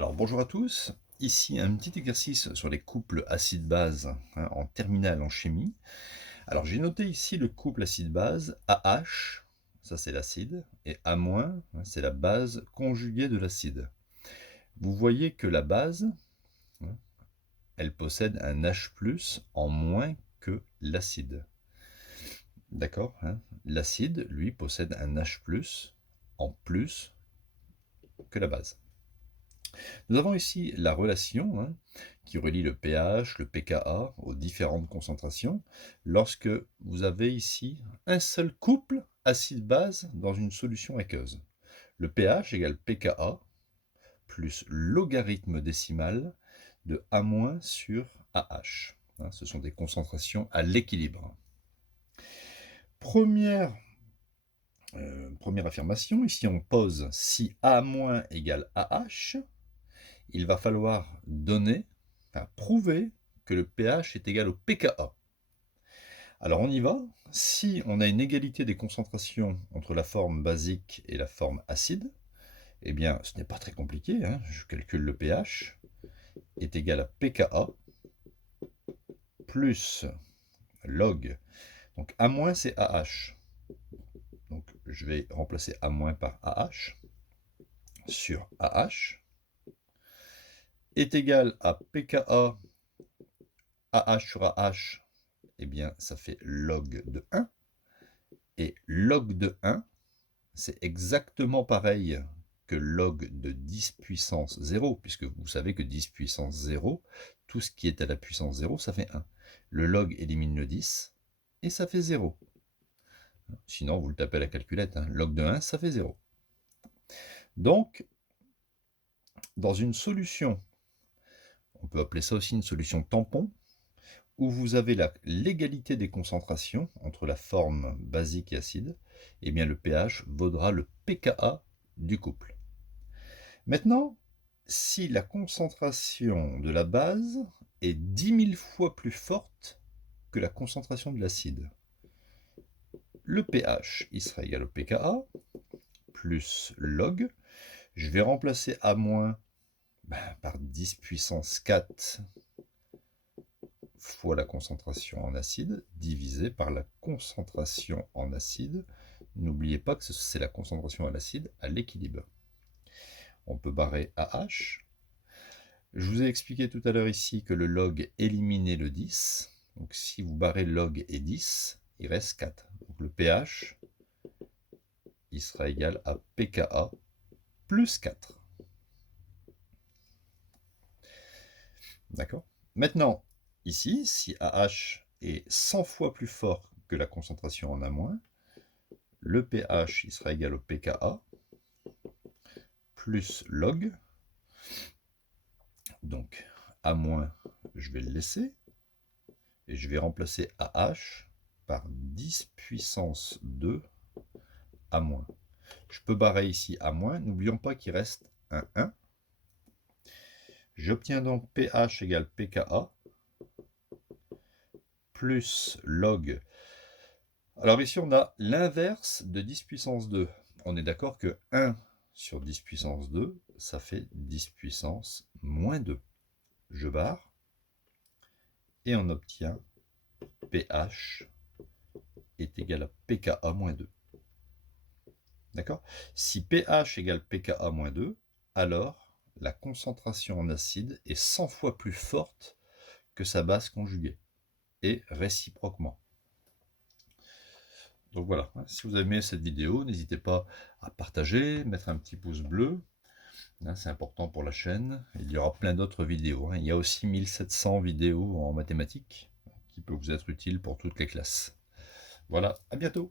Alors bonjour à tous, ici un petit exercice sur les couples acide-base en terminale en chimie. Alors j'ai noté ici le couple acide-base AH, ça c'est l'acide, et A-, c'est la base conjuguée de l'acide. Vous voyez que la base, hein, elle possède un H+, en moins que l'acide. D'accord, l'acide, lui, possède un H+, en plus que la base. Nous avons ici la relation qui relie le pH, le pKa aux différentes concentrations lorsque vous avez ici un seul couple acide-base dans une solution aqueuse. Le pH égale pKa plus logarithme décimal de A- sur AH. Ce sont des concentrations à l'équilibre. Première affirmation, ici on pose si A- égale AH, il va falloir prouver que le pH est égal au pKa. Alors on y va. Si on a une égalité des concentrations entre la forme basique et la forme acide, eh bien ce n'est pas très compliqué, je calcule le pH est égal à pKa plus log. Donc A- c'est AH. Donc je vais remplacer A- par AH sur AH est égal à pKa AH sur AH, eh bien ça fait log de 1. Et log de 1, c'est exactement pareil que log de 10 puissance 0, puisque vous savez que 10 puissance 0, tout ce qui est à la puissance 0, ça fait 1. Le log élimine le 10, et ça fait 0. Sinon, vous le tapez à la calculette, log de 1, ça fait 0. Donc, dans une solution, on peut appeler ça aussi une solution tampon, où vous avez l'égalité des concentrations entre la forme basique et acide, eh bien le pH vaudra le pKa du couple. Maintenant, si la concentration de la base est 10 000 fois plus forte que la concentration de l'acide, le pH il sera égal au pKa plus log. Je vais remplacer A- par 10 puissance 4 fois la concentration en acide, divisé par la concentration en acide. N'oubliez pas que c'est la concentration en acide à l'équilibre. On peut barrer AH. Je vous ai expliqué tout à l'heure ici que le log éliminait le 10. Donc si vous barrez log et 10, il reste 4. Donc le pH, il sera égal à pKa plus 4. D'accord? Maintenant, ici, si AH est 100 fois plus fort que la concentration en A-, le pH il sera égal au pKa plus log. Donc A-, je vais le laisser. Et je vais remplacer AH par 10 puissance 2 A-. Je peux barrer ici A-, n'oublions pas qu'il reste un 1. J'obtiens donc pH égale pKa plus log. Alors ici on a l'inverse de 10 puissance 2. On est d'accord que 1 sur 10 puissance 2, ça fait 10 puissance moins 2. Je barre et on obtient pH est égal à pKa moins 2. D'accord? Si pH égale pKa moins 2, alors la concentration en acide est 100 fois plus forte que sa base conjuguée, et réciproquement. Donc voilà, si vous avez aimé cette vidéo, n'hésitez pas à partager, mettre un petit pouce bleu, c'est important pour la chaîne. Il y aura plein d'autres vidéos. Il y a aussi 1700 vidéos en mathématiques qui peuvent vous être utiles pour toutes les classes. Voilà, à bientôt!